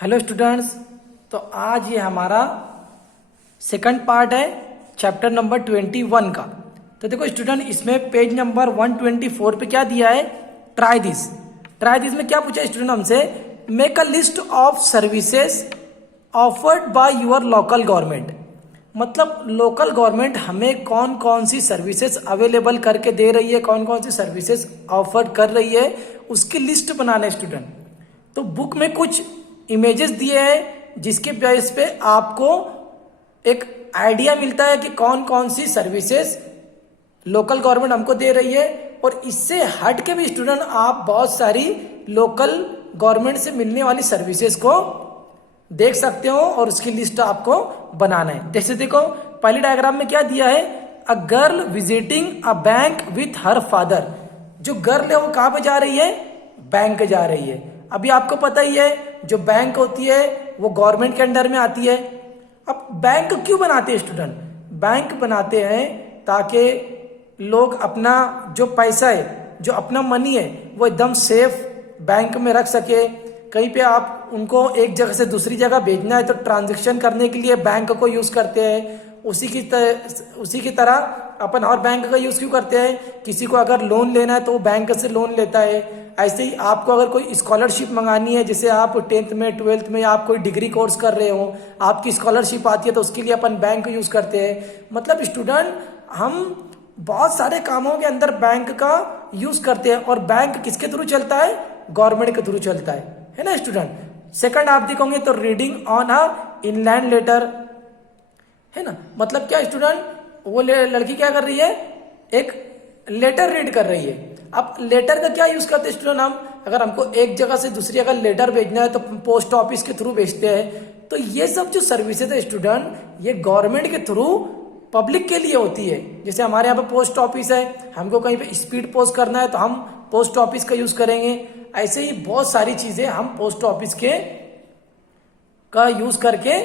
Hello students. तो आज ये हमारा सेकंड पार्ट है चैप्टर नंबर 21 का। तो देखो स्टूडेंट, इसमें पेज नंबर 124 पे क्या दिया है, ट्राई दिस। ट्राई दिस में क्या पूछा स्टूडेंट हमसे, make a list of services offered by your local government. मतलब लोकल गवर्नमेंट हमें कौन कौन सी सर्विसेज अवेलेबल करके दे रही है, कौन कौन सी सर्विसेज ऑफर कर रही है, उसकी लिस्ट बनाना है स्टूडेंट। तो बुक में कुछ इमेजेस दिए हैं जिसके बेस पे आपको एक आइडिया मिलता है कि कौन कौन सी सर्विसेज लोकल गवर्नमेंट हमको दे रही है। और इससे हट के भी स्टूडेंट आप बहुत सारी लोकल गवर्नमेंट से मिलने वाली सर्विसेज को देख सकते हो और उसकी लिस्ट आपको बनाना है। जैसे देखो पहले डायग्राम में क्या दिया है, a girl visiting a bank with her father. जो गर्ल है वो कहां पे जा रही है, बैंक जा रही है। अभी आपको पता ही है जो बैंक होती है वो गवर्नमेंट के अंडर में आती है। अब बैंक क्यों बनाते हैं स्टूडेंट, बैंक बनाते हैं ताकि लोग अपना जो पैसा है, जो अपना मनी है, वो एकदम सेफ बैंक में रख सके। कहीं पे आप उनको एक जगह से दूसरी जगह भेजना है तो ट्रांजैक्शन करने के लिए बैंक को यूज करते हैं। उसी की तरह अपन और बैंक का यूज क्यों करते हैं, किसी को अगर लोन लेना है तो वो बैंक से लोन लेता है। ऐसे ही आपको अगर कोई स्कॉलरशिप मंगानी है, जैसे आप 10th में 12th में आप कोई डिग्री कोर्स कर रहे हो, आपकी स्कॉलरशिप आती है तो उसके लिए अपन बैंक यूज करते हैं। मतलब स्टूडेंट हम बहुत सारे कामों के अंदर बैंक का यूज करते हैं। और बैंक किसके थ्रू चलता है, गवर्नमेंट के थ्रू चलता है ना स्टूडेंट। सेकंड आप देखोगे तो reading on a inland letter, है ना। मतलब क्या स्टूडेंट, वो लड़की क्या कर रही है, एक लेटर रीड कर रही है। अब लेटर का क्या यूज करते हैं स्टूडेंट, हम अगर हमको एक जगह से दूसरी जगह लेटर भेजना है तो पोस्ट ऑफिस के थ्रू भेजते हैं। तो ये सब जो सर्विसेज है स्टूडेंट, ये गवर्नमेंट के थ्रू पब्लिक के लिए होती है। जैसे हमारे यहाँ पे पोस्ट ऑफिस है, हमको कहीं पे स्पीड पोस्ट करना है तो हम पोस्ट ऑफिस का यूज करेंगे। ऐसे ही बहुत सारी चीजें हम पोस्ट ऑफिस के का यूज करके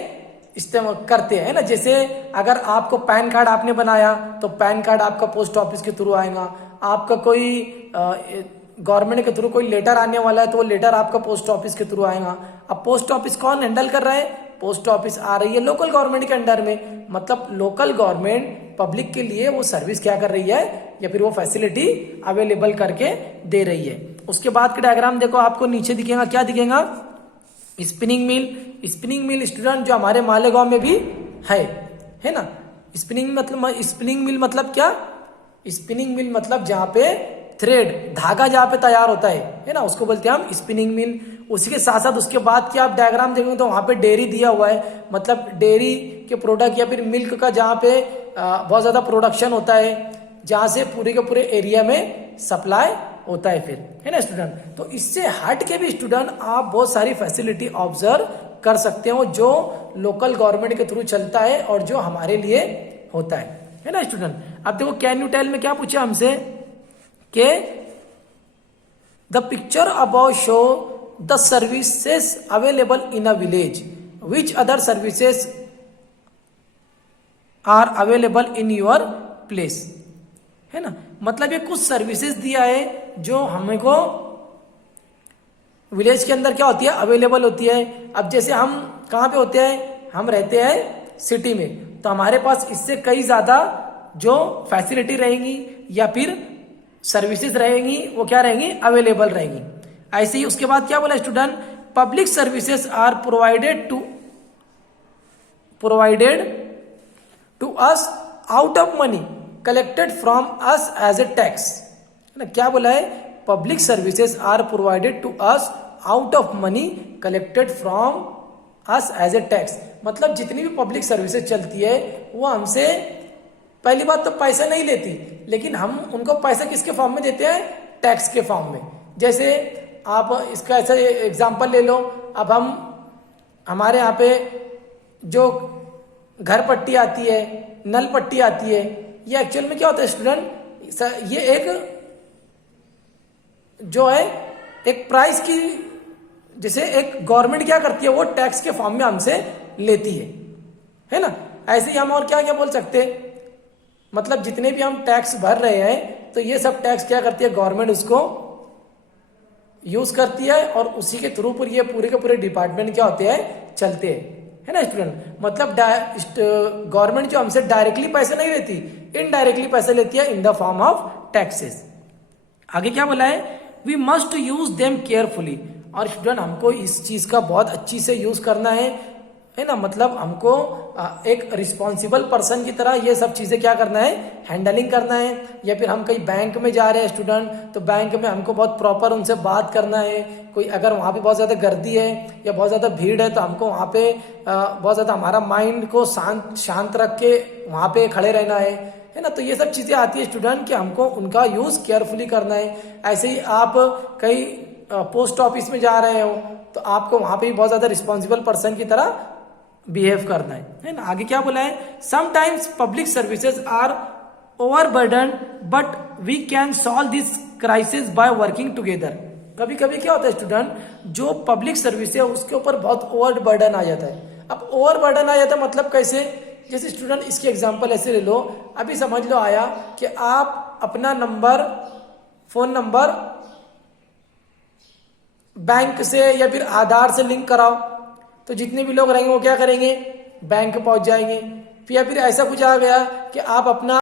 इस्तेमाल करते हैं ना। जैसे अगर आपको पैन कार्ड आपने बनाया तो पैन कार्ड आपका पोस्ट ऑफिस के थ्रू आएगा। आपका कोई गवर्नमेंट के थ्रू कोई लेटर आने वाला है तो वो लेटर आपका पोस्ट ऑफिस के थ्रू आएगा। अब पोस्ट ऑफिस कौन हैंडल कर रहा है, पोस्ट ऑफिस आ रही है लोकल गवर्नमेंट के अंडर में। मतलब लोकल गवर्नमेंट पब्लिक के लिए वो सर्विस क्या कर रही है, या फिर वो फैसिलिटी अवेलेबल करके दे रही है। उसके बाद के डायग्राम देखो, आपको नीचे दिखेगा, क्या दिखेगा, spinning mill. Spinning mill student जो हमारे मालेगांव में भी है ना। स्पिनिंग मिल मतलब क्या, स्पिनिंग मिल मतलब जहां पे थ्रेड, धागा जहां पे तैयार होता है ना, उसको बोलते हैं हम स्पिनिंग मिल। उसी के साथ साथ उसके बाद की आप डायग्राम देखेंगे तो वहां पे डेयरी दिया हुआ है। मतलब डेयरी के प्रोडक्ट या फिर मिल्क का जहां पे बहुत ज्यादा प्रोडक्शन होता है, जहां से पूरे के पूरे एरिया में सप्लाई होता है फिर, है ना स्टूडेंट। तो इससे हट के भी स्टूडेंट आप बहुत सारी फैसिलिटी ऑब्जर्व कर सकते हो जो लोकल गवर्नमेंट के थ्रू चलता है और जो हमारे लिए होता है ना स्टूडेंट। अब देखो कैन यू टेल में क्या पूछा हमसे, के the picture above show the services available in a village, which other services are available in your place, है ना। मतलब ये कुछ सर्विसेज दिया है जो हमको विलेज के अंदर क्या होती है, अवेलेबल होती है। अब जैसे हम कहाँ पे होते हैं, हम रहते हैं सिटी में, तो हमारे पास इससे कई ज्यादा जो फैसिलिटी रहेंगी या फिर सर्विसेज रहेंगी वो क्या रहेंगी, अवेलेबल रहेंगी। ऐसे ही उसके बाद क्या बोला student, public services are provided to us out of money collected from us as a tax, है ना। क्या बोला है, public services are provided to us out of money collected from us as a tax. मतलब जितनी भी public services चलती है वो हमसे पहली बात तो पैसा नहीं लेती, लेकिन हम उनको पैसा किसके फॉर्म में देते हैं, टैक्स के फॉर्म में। जैसे आप इसका ऐसा एग्जांपल ले लो, अब हमारे यहाँ पे जो घर पट्टी आती है, नल पट्टी आती है, ये एक्चुअल में क्या होता है स्टूडेंट, ये एक जो है एक प्राइस की, जैसे एक गवर्नमेंट क्या करती है वो टैक्स के फॉर्म में हमसे लेती है ना। ऐसे ही हम और क्या क्या बोल सकते हैं, मतलब जितने भी हम टैक्स भर रहे हैं तो ये सब टैक्स क्या करती है, गवर्नमेंट उसको यूज करती है और उसी के थ्रू पर ये पूरे के पूरे डिपार्टमेंट क्या होते हैं, चलते हैं, है ना स्टूडेंट। मतलब गवर्नमेंट जो हमसे डायरेक्टली पैसे नहीं लेती, इनडायरेक्टली पैसे लेती है in the form of taxes. आगे क्या बोला है, we must use them carefully. और स्टूडेंट हमको इस चीज का बहुत अच्छी से यूज करना है ना। मतलब हमको एक रिस्पॉन्सिबल पर्सन की तरह ये सब चीजें क्या करना है, हैंडलिंग करना है। या फिर हम कहीं बैंक में जा रहे हैं स्टूडेंट, तो बैंक में हमको बहुत प्रॉपर उनसे बात करना है। कोई अगर वहां पे बहुत ज्यादा गर्दी है या बहुत ज्यादा भीड़ है, तो हमको वहां पे बहुत ज्यादा हमारा माइंड को शांत रख के वहां पे खड़े रहना है ना। तो ये सब चीजें आती है स्टूडेंट कि हमको उनका यूज केयरफुली करना है। ऐसे ही आप कहीं पोस्ट ऑफिस में जा रहे हो, तो आपको वहां पे भी बहुत ज्यादा रिस्पॉन्सिबल पर्सन की तरह बिहेव करना है ना। आगे क्या बोला है, sometimes public services are overburden but we can solve this crisis by working together. कभी कभी क्या होता है स्टूडेंट, जो पब्लिक सर्विस है उसके ऊपर बहुत ओवरबर्डन आ जाता है। अब ओवरबर्डन आ जाता है मतलब कैसे, जैसे स्टूडेंट इसकी एग्जांपल ऐसे ले लो, अभी समझ लो आया कि आप अपना नंबर, फोन नंबर बैंक से या फिर आधार से लिंक कराओ, तो जितने भी लोग रहेंगे वो क्या करेंगे, बैंक पहुंच जाएंगे। या फिर ऐसा कुछ आ गया कि आप अपना